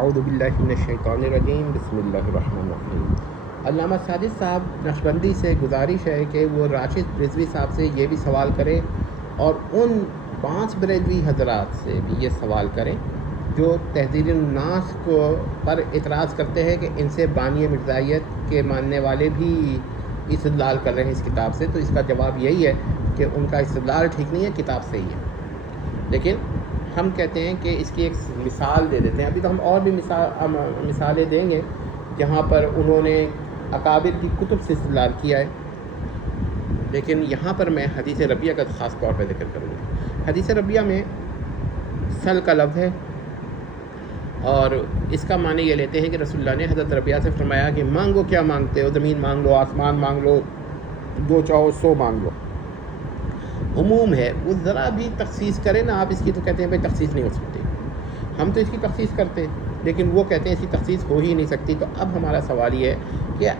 اعوذ باللہ من الشیطان الرجیم، بسم اللہ الرحمن الرحیم۔ علامہ ساجد صاحب نقشبندی سے گزارش ہے کہ وہ راشد رضوی صاحب سے یہ بھی سوال کریں اور ان 5 بریلوی حضرات سے بھی یہ سوال کریں جو تحذیر الناس کو پر اعتراض کرتے ہیں کہ ان سے بانی مرزائیت کے ماننے والے بھی استدلال کر رہے ہیں اس کتاب سے۔ تو اس کا جواب یہی ہے کہ ان کا استدلال ٹھیک نہیں ہے، کتاب صحیح ہے، لیکن ہم کہتے ہیں کہ اس کی ایک مثال دے دیتے ہیں۔ ابھی تو ہم اور بھی مثالیں دیں گے جہاں پر انہوں نے اکابر کی کتب سے استدلال کیا ہے، لیکن یہاں پر میں حدیث ربیہ کا خاص طور پہ ذکر کروں گا۔ حدیث ربیہ میں سل کا لفظ ہے اور اس کا معنی یہ لیتے ہیں کہ رسول اللہ نے حضرت ربیہ سے فرمایا کہ مانگو کیا مانگتے ہو، زمین مانگ لو، آسمان مانگ لو، جو چاہو سو مانگ لو۔ عموم ہے، وہ ذرا بھی تخصیص کرے نا آپ اس کی تو کہتے ہیں بھائی تخصیص نہیں ہو سکتی۔ ہم تو اس کی تخصیص کرتے ہیں لیکن وہ کہتے ہیں اس کی تخصیص ہو ہی نہیں سکتی۔ تو اب ہمارا سوال یہ ہے کہ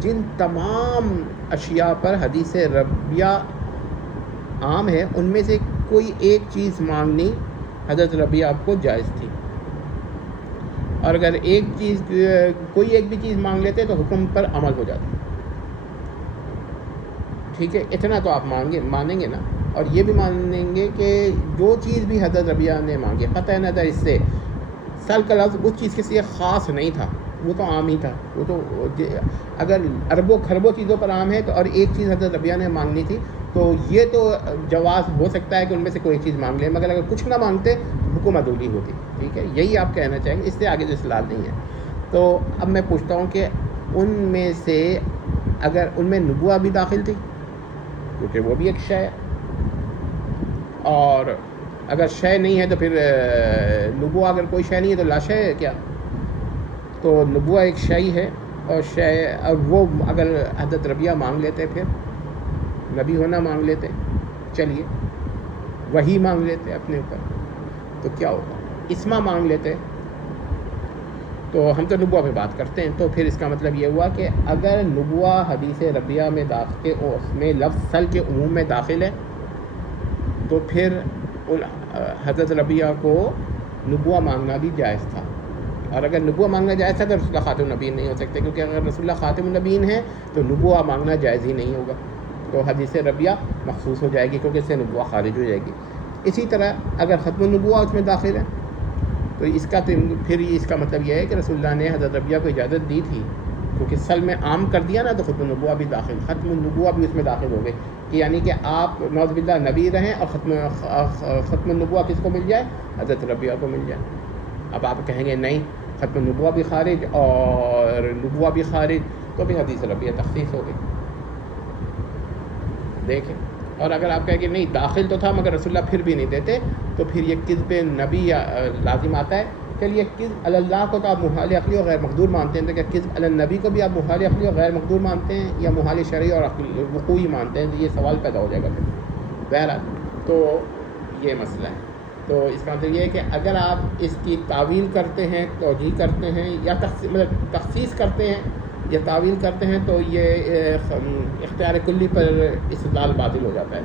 جن تمام اشیاء پر حدیث ربیہ عام ہے ان میں سے کوئی ایک چیز مانگنی حضرت ربیہ آپ کو جائز تھی، اور اگر کوئی ایک بھی چیز مانگ لیتے تو حکم پر عمل ہو جاتا۔ ٹھیک ہے، اتنا تو آپ مانیں گے نا، اور یہ بھی مانیں گے کہ جو چیز بھی حضرت ربیہ نے مانگی، قطع نظر اس سے سل کا لفظ اس چیز کے لیے خاص نہیں تھا، وہ تو عام ہی تھا۔ وہ تو اگر اربوں خربوں چیزوں پر عام ہے تو اور ایک چیز حضرت ربیہ نے مانگنی تھی تو یہ تو جواز ہو سکتا ہے کہ ان میں سے کوئی چیز مانگ لے، مگر اگر کچھ نہ مانگتے حکم عدولی ہوتی۔ ٹھیک ہے، یہی آپ کہنا چاہیں گے، اس سے آگے جو اصطلاح نہیں ہے۔ تو اب میں پوچھتا ہوں کہ ان میں سے اگر ان میں نبوہ بھی داخل تھی، کیونکہ وہ بھی ایک شے ہے، اور اگر شے نہیں ہے تو پھر نبوہ اگر کوئی شے نہیں ہے تو لا شے ہے کیا؟ تو نبوہ ایک شے ہے، اور وہ اگر حضرت ربیہ مانگ لیتے پھر نبی ہونا مانگ لیتے، چلیے وہی مانگ لیتے اپنے اوپر تو کیا ہوتا؟ اسما مانگ لیتے تو ہم تو نبوہ پہ بات کرتے ہیں۔ تو پھر اس کا مطلب یہ ہوا کہ اگر نبوہ حدیث ربیہ میں اس میں لفظ سل کے عموم میں داخل ہے تو پھر حضرت ربیہ کو نبوہ مانگنا بھی جائز تھا، اور اگر نبوہ مانگنا جائز تھا تو رسول اللہ خاتم النبیین نہیں ہو سکتے، کیونکہ اگر رسول اللہ خاتم النبیین ہے تو نبوہ مانگنا جائز ہی نہیں ہوگا، تو حدیث ربیہ مخصوص ہو جائے گی کیونکہ اس سے نبوہ خارج ہو جائے گی۔ اسی طرح اگر ختم النبوہ اس میں داخل ہے تو پھر اس کا مطلب یہ ہے کہ رسول اللہ نے حضرت ربیہ کو اجازت دی تھی، کیونکہ سل میں عام کر دیا نا تو ختم النبوہ بھی داخل، ختم النبوہ بھی اس میں داخل ہو گئے، کہ یعنی کہ آپ نعوذ باللہ نبی رہیں اور ختم النبوہ کس کو مل جائے؟ حضرت ربیہ کو مل جائے۔ اب آپ کہیں گے نہیں، ختم النبوہ بھی خارج اور نبوہ بھی خارج، تو بھی حدیث ربیہ تخصیص ہو گئی۔ دیکھیں، اور اگر آپ کہیں کہ نہیں داخل تو تھا مگر رسول اللہ پھر بھی نہیں دیتے، تو پھر یہ کذب نبی لازم آتا ہے۔ چلیے کذب علی اللہ کو تو آپ محال عقلی اور غیر مقدور مانتے ہیں، تو کیا کذب علی النبی کو بھی آپ محال عقلی اور غیر مقدور مانتے ہیں یا محال شرعی اور وقوعی مانتے ہیں؟ تو یہ سوال پیدا ہو جائے گا پھر بہرحال۔ تو یہ مسئلہ ہے۔ تو اس کا مطلب یہ ہے کہ اگر آپ اس کی تعویل کرتے ہیں، توجیہ کرتے ہیں یا تخصیص کرتے ہیں یا تعویل کرتے ہیں تو یہ اختیار کلی پر استدلال باطل ہو جاتا ہے،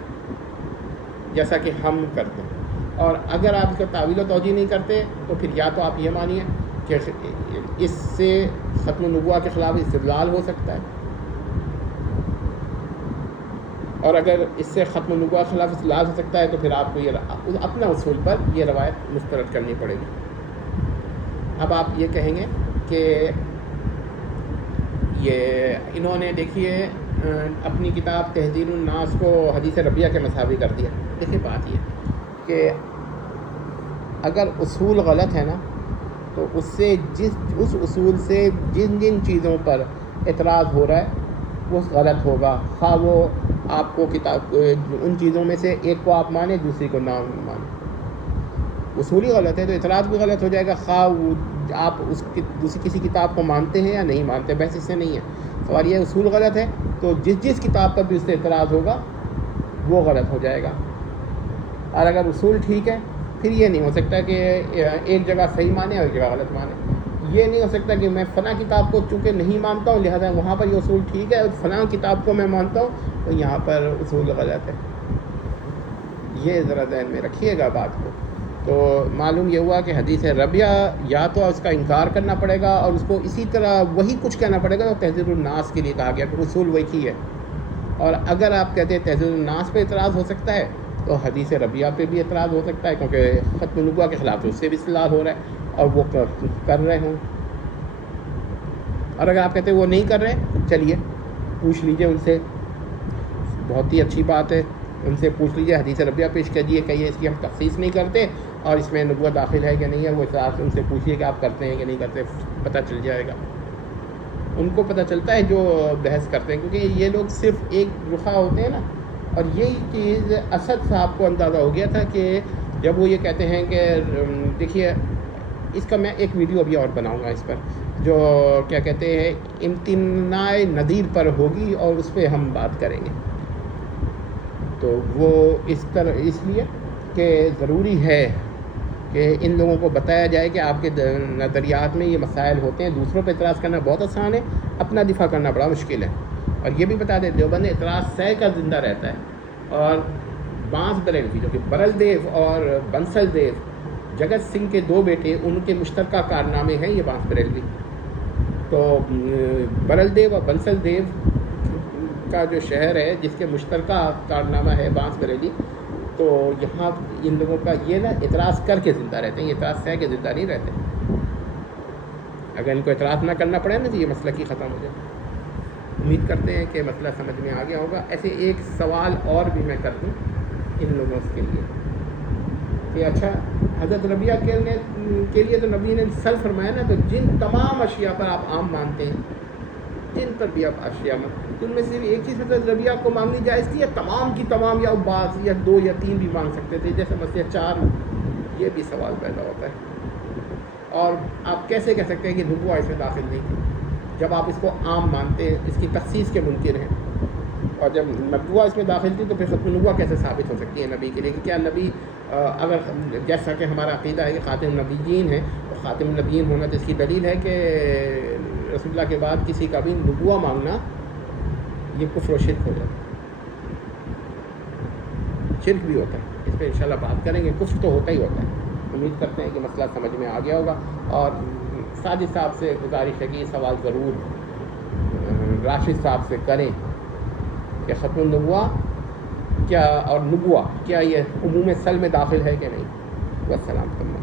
جیسا کہ ہم کرتے ہیں۔ اور اگر آپ اس کا تعویل و توجیہ نہیں کرتے تو پھر یا تو آپ یہ مانیے کہ اس سے ختم النبوہ کے خلاف استدلال ہو سکتا ہے، اور اگر اس سے ختم النبوہ کے خلاف استدلال ہو سکتا ہے تو پھر آپ کو یہ اپنا اصول پر یہ روایت مسترد کرنی پڑے گی۔ اب آپ یہ کہیں گے کہ یہ انہوں نے دیکھیے اپنی کتاب تحذیر الناس کو حدیث ربیہ کے مساوی کر دیا۔ دیکھیے بات یہ کہ اگر اصول غلط ہے نا تو اس اصول سے جن چیزوں پر اعتراض ہو رہا ہے وہ غلط ہوگا، خواہ وہ آپ کو کتاب ان چیزوں میں سے ایک کو آپ مانیں دوسری کو نہ مانیں۔ اصول ہی غلط ہے تو اعتراض بھی غلط ہو جائے گا، خواہ آپ دوسری کسی کتاب کو مانتے ہیں یا نہیں مانتے، بحث اس سے نہیں ہے۔ سوال یہ اصول غلط ہے تو جس کتاب پر بھی اس سے اعتراض ہوگا وہ غلط ہو جائے گا، اور اگر اصول ٹھیک ہے پھر یہ نہیں ہو سکتا کہ ایک جگہ صحیح مانے اور ایک جگہ غلط مانے۔ یہ نہیں ہو سکتا کہ میں فلاں کتاب کو چونکہ نہیں مانتا ہوں لہذا وہاں پر یہ اصول ٹھیک ہے، اور فلاں کتاب کو میں مانتا ہوں تو یہاں پر اصول غلط ہے۔ یہ ذرا ذہن میں رکھیے گا بات کو۔ تو معلوم یہ ہوا کہ حدیث ربیہ یا تو اس کا انکار کرنا پڑے گا اور اس کو اسی طرح وہی کچھ کہنا پڑے گا جو تہذیب الناس کے لیے کہا گیا کہ اصول وہی ہے. اور اگر آپ کہتے ہیں تہذیب الناس پہ اعتراض ہو سکتا ہے تو حدیث ربیہ پہ بھی اعتراض ہو سکتا ہے، کیونکہ ختم النبوہ کے خلاف اس سے بھی استدلال ہو رہا ہے اور وہ کر رہے ہوں. اور اگر آپ کہتے ہیں وہ نہیں کر رہے، چلیے پوچھ لیجئے ان سے، بہت ہی اچھی بات ہے، ان سے پوچھ لیجئے، حدیث ربیہ پیش کیجیے، کہیے اس کی ہم تخصیص نہیں کرتے اور اس میں نبوت داخل ہے کہ نہیں ہے. وہ اعتراض ان سے پوچھیے کہ آپ کرتے ہیں کہ نہیں کرتے، پتہ چل جائے گا. ان کو پتہ چلتا ہے جو بحث کرتے ہیں، کیونکہ یہ لوگ صرف ایک رخا ہوتے ہیں نا. اور یہی چیز اسد صاحب کو اندازہ ہو گیا تھا کہ جب وہ یہ کہتے ہیں کہ دیکھیے اس کا میں ایک ویڈیو ابھی اور بناؤں گا اس پر، جو کیا کہتے ہیں امتناع نذیر پر ہوگی اور اس پہ ہم بات کریں گے. تو وہ اس لیے کہ ضروری ہے کہ ان لوگوں کو بتایا جائے کہ آپ کے نظریات میں یہ مسائل ہوتے ہیں. دوسروں پہ اعتراض کرنا بہت آسان ہے، اپنا دفاع کرنا بڑا مشکل ہے. اور یہ بھی بتا دیں دیوبند اعتراض سہ کا زندہ رہتا ہے. اور بانس بریلوی جو کہ برل دیو اور بنسل دیو جگت سنگھ کے دو بیٹے، ان کے مشترکہ کارنامے ہیں یہ بانس بریلوی. تو برل دیو اور بنسل دیو کا جو شہر ہے جس کے مشترکہ کارنامہ ہے بانس بریلی، تو یہاں ان لوگوں کا یہ نا اعتراض کر کے زندہ رہتے ہیں، یہ اعتراض سہ کے زندہ نہیں رہتے. اگر ان کو اعتراض نہ کرنا پڑے نا تو یہ مسئلہ کی ختم ہو جائے. امید کرتے ہیں کہ مسئلہ سمجھ میں آ گیا ہوگا. ایسے ایک سوال اور بھی میں کر دوں ان لوگوں کے لیے کہ اچھا حضرت ربیہ کے لیے تو نبی نے سل فرمایا نا، تو جن تمام اشیاء پر آپ عام مانتے ہیں، جن پر بھی آپ اشیاء تو ان میں سے ایک چیز حضرت ربیہ کو مانگنی جائز تھی، یا تمام کی تمام، یا بعض یا دو یا تین بھی مانگ سکتے تھے، جیسے مسئلہ 4؟ یہ بھی سوال پیدا ہوتا ہے. اور آپ کیسے کہہ سکتے ہیں کہ نبوہ اس میں داخل نہیں تھی جب آپ اس کو عام مانتے ہیں، اس کی تخصیص کے منکر ہیں؟ اور جب نبوہ اس میں داخل تھی تو پھر ختم نبوہ کیسے ثابت ہو سکتی ہے نبی کے لیے؟ کہ کیا نبی اگر جیسا کہ ہمارا عقیدہ ہے کہ خاتم النبیین ہے، تو خاتم النبیین ہونا تو اس کی دلیل ہے کہ رسول اللہ کے بعد کسی کا بھی نبوہ مانگنا یہ کفر و شرک ہو جاتا ہے. شرک بھی ہوتا ہے، اس پہ انشاءاللہ بات کریں گے. کفر تو ہوتا ہی ہوتا ہے. امید کرتے ہیں کہ مسئلہ سمجھ میں آ گیا ہوگا. اور ساجد صاحب سے گزارش ہے کہ یہ سوال ضرور راشد صاحب سے کریں کہ ختم النبوہ کیا اور نبوہ کیا یہ عموم سل میں داخل ہے کہ نہیں. والسلام.